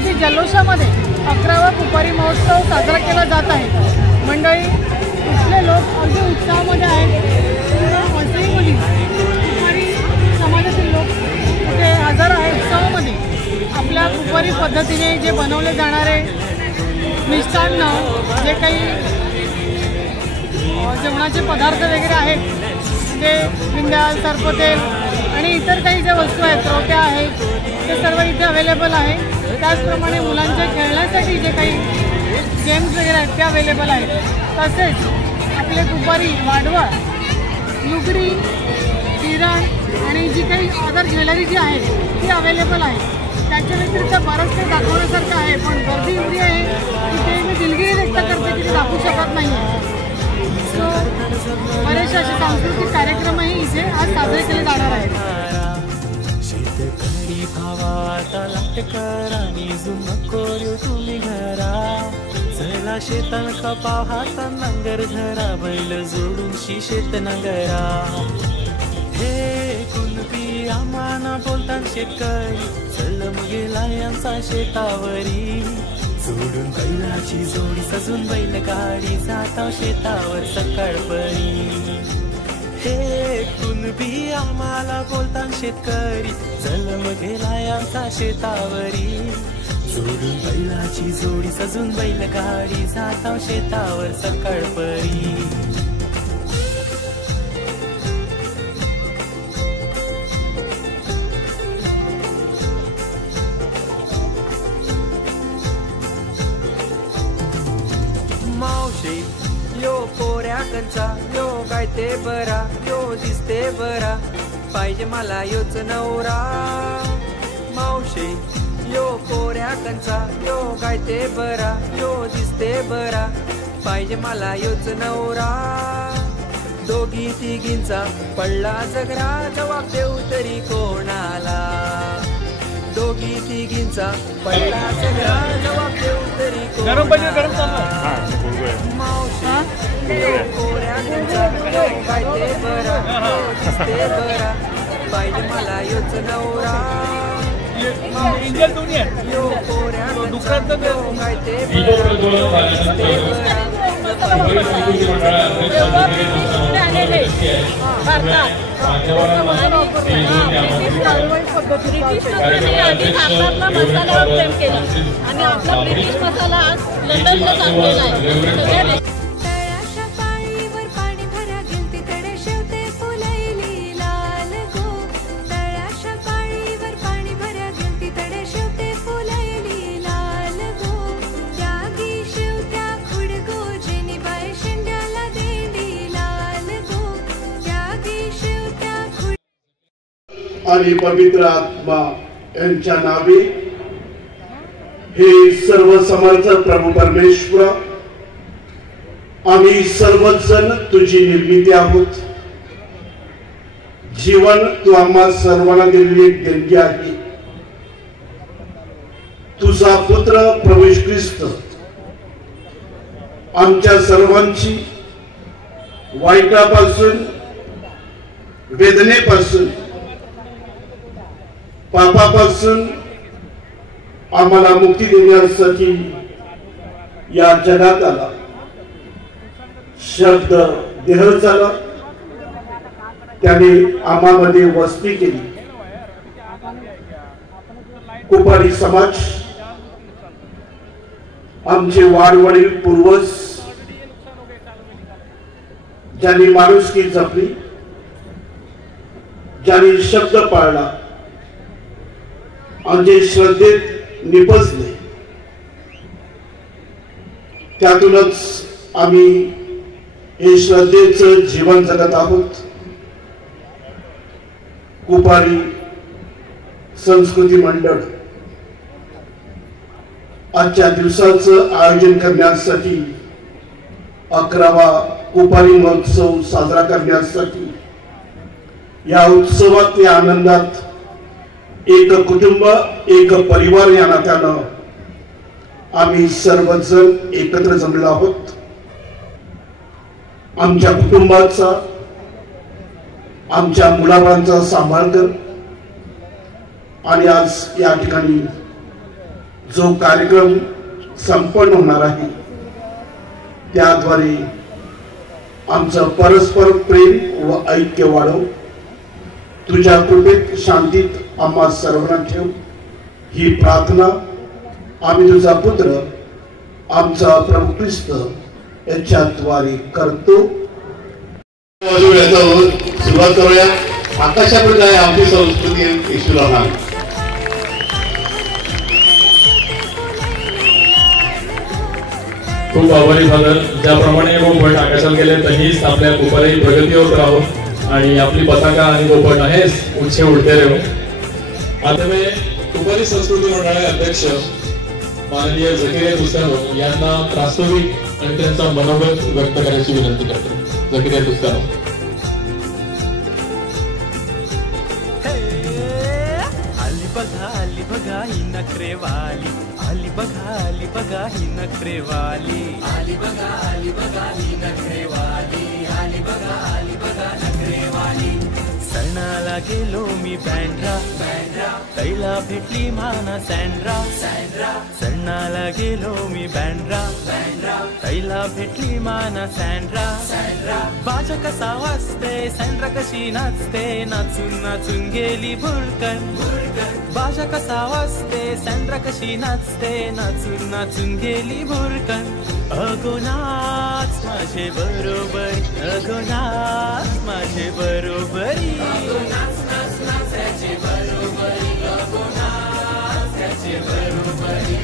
अगदी जल्लोषामध्ये 11वा कुपारी महोत्सव साजरा केला जात आहे। मंडळी इथले लोक अगदी उत्साहामध्ये आहेत। वसई मुली कुपारी समाजातील लोक इथे हजर आहेत उत्सवामध्ये। आपल्या कुपारी पद्धतीने जे बनवले जाणारे मिष्टान्न, जे काही जेवणाचे पदार्थ वगैरे आहेत, ते विंध्याल, सरपतेल आणि इतर काही ज्या वस्तू आहेत, रोट्या आहेत, ते सर्व इथे अवेलेबल आहे। त्याचप्रमाणे मुलांच्या खेळण्यासाठी जे काही गेम्स वगैरे आहेत ते अवेलेबल आहेत। तसेच आपले कुपारी, वाढवा, लुगडी, हिरण आणि जी काही अदर ज्वेलरी जी आहे ती अवेलेबल आहे। त्याच्या व्यतिरिक्त बरंच काही दाखवण्यासारखं आहे, पण गर्दी एवढी आहे की ते मी दिलगिरी व्यक्त करते की ते दाखवू शकत नाही आहे। सो बरेचसे असे सांस्कृतिक कार्यक्रमही इथे आज साजरे केले जाणार आहेत। शेतकरी भावाचा लाटकरांनी जुमकोऱ्यो तुम्ही घरा, चला शेतान खपाव हाता नांगर धरा, बैल जोडून शेत नांगरा। हे कुणबी आम्हाना बोलतात शेतकरी, चल गेला यांचा शेतावरी, जोडून बैलाची जोडी सजून बैल गाडी जाता शेतावर सकाळपरी। हे कुणबी आम्हाला बोलतात शेतकरी, जलम गेला यांचा शेतावरी, जोडून बैलाची जोडी सजून बैल गाडी जाता शेतावर सकाळपरी। यो पोऱ्या कंचा यो गायते बरा, यो दिसते बरा, पाहिजे मला योच नवरा। मावशी यो पोऱ्या कंचा यो गायते बरा, यो दिसते बरा, पाहिजे मला योच नवरा। दोघी तिघींचा पडला झगडा, जवाब देऊ तरी कोणाला? दोघी तिघींचा पडला झगडा, जवाब देऊ तरी कोणाला? पाहिजे मला योच नवरा। मसाल्यावर प्रेम केलं आणि आपला ब्रिटिश मसाला आज लंडनला चाललेला आहे। आणि पवित्र आत्मा यांच्या नावे हे सर्व समर्थ प्रभू परमेश्वर, आम्ही सर्वजण तुझी निर्मिती आहोत। जीवन तू आम्हा सर्वांना दिलेली एक देणगी आहे। तुझा पुत्र प्रभू येशू ख्रिस्त आमच्या सर्वांची वाईटापासून, वेदनेपासून, पापापासून आम्हाला मुक्ती देण्यासाठी या जगात आला। शब्द देह झाला, त्याने आम्हामध्ये वस्ती केली। कुपारी समाज, आमचे वाडवडील पूर्वज ज्यांनी माणुसकी जपली, ज्यांनी शब्द पाळला, आमचे श्रद्धेत निपजले, त्यातूनच आम्ही हे श्रद्धेचं जीवन जगत आहोत। कुपारी संस्कृती मंडळ आजच्या दिवसाचं आयोजन करण्यासाठी, 11वा कुपारी महोत्सव साजरा करण्यासाठी, या उत्सवात आनंदात एक कुटुंब, एक परिवार या नात्यानं आम्ही सर्वजण एकत्र जमलो आहोत। आमच्या कुटुंबाचा, आमच्या मुलाबाळांचा सांभाळ कर आणि आज या ठिकाणी जो कार्यक्रम संपन्न होणार आहे त्याद्वारे आमचं परस्पर प्रेम व ऐक्य वाढव. तुझ्या कृपेत शांतीत आम्हा सर्वांना ठेव ही प्रार्थना आम्ही तुझा पुत्र आमचा प्रभू ख्रिस्त याच्याद्वारे करतो. सुरुवात करूया. आकाशाप्रत आहे आमची संस्कृती येशूला नाम. खूप आभारी फादर. ज्याप्रमाणे गोपट आकाशात गेले तशीच आपल्या कुपारी प्रगती होत राहो आणि आपली पताका आणि गोपट आहेच उच्चे उडते राहो. आता मी कुपारी संस्कृती मंडळाचे अध्यक्ष माननीय झकिरिया तुस्कानो यांना प्रास्ताविक आणि त्यांचा मनोगत व्यक्त करण्याची विनंती करतो. झकिरिया तुस्कानो. आली बघा ही नखरेवाली, आली बघा ही नखरेवाली, आली बघा ही नखरेवाली, आली बघा नखरेवाली. सणाला गेलो मी बँड्रा, तैला भेटली माना सँड्रा. सणाला गेलो मी बँड्रा, तैला भेटली माना सँड्रा. बाजा कसा वाजते, सँड्रा कशी नाचते, नाचून नाचून गेली भुरकन. बाजा कसा वाजते, सँड्रा कशी नाचते, नाचून नाचून गेली भुरकन. अगो नाच माझे बरोबरी, अगो नाच माझे बरोबरी, अगो नाच नाच नाच त्याचे बरोबरी, अगो नाच त्याचे बरोबरी.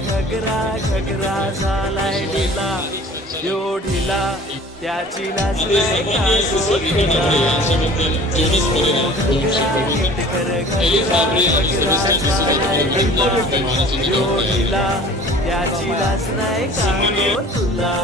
घगरा घगरा झालाय ढिला, यो ढिला त्याची लाज नाही का ढिला. यो ढिला त्याची लाज नाही का तुला.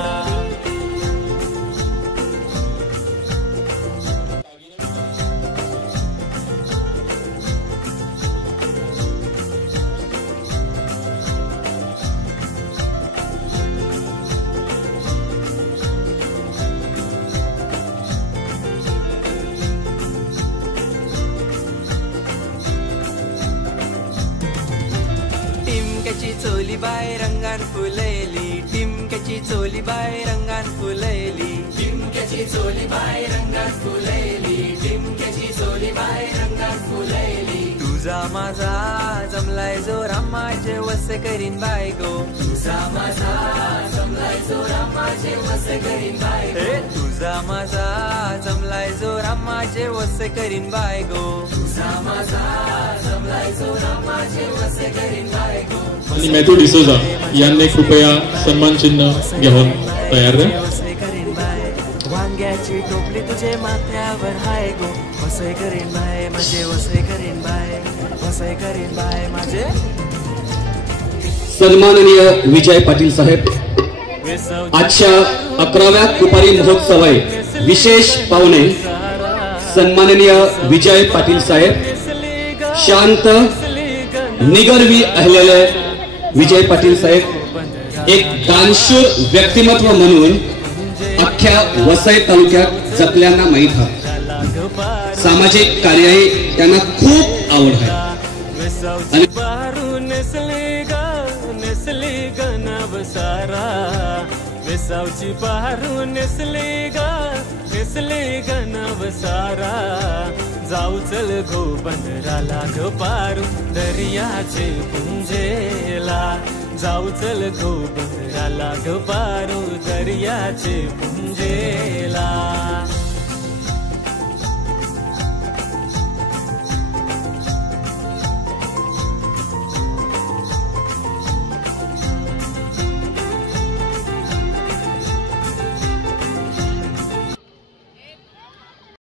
टिमक्याची चोली बाय रंगान फुलैली, टिमक्याची चोली बाय रंगान फुलैली, टिमक्याची चोली बाय रंगान फुलैली, टिमक्याची चोली बाय रंगान फुलैली. तुझा माझा जमलाय जो रामाचे वसे करीन बायको, तुझा माझा जमलाय जो रामाचे वसे करीन बायको. तुझा माझा जमलाय जो रामाचे वसे करीन बायको, तुझा माझा जमलाय जो रामाचे वसे करीन बायको. आणि मॅथ्यू डिसोजा यांनी कृपया सन्मान चिन्ह घेऊन तयार रहा. वांग्याची टोपली तुझे माथ्यावर हाय गो, वसई करीन बाय माझे, वसई करीन बाय, वसई करीन बाय माझे. सन्माननीय विजय पाटील साहेब, आजच्या 11व्या कुपारी महोत्सव विशेष पाहुणे सन्माननीय विजय पाटील साहेब, शांत निगर्वी असलेले विजय पाटील साहेब एक दानशूर व्यक्तिमत्व म्हणून अख्ख्या वसई तालुक्यात जपल्यांना माहीत आहे. सामाजिक कार्याही त्यांना खूप आवड आहे. वेसावची पारू नेसले ग नवसारा. जाऊ चल गो बंदराला ग पारू दर्याचे पुंजेला, जाऊ चल गो बंदराला ग पारू दर्याचे पुंजेला.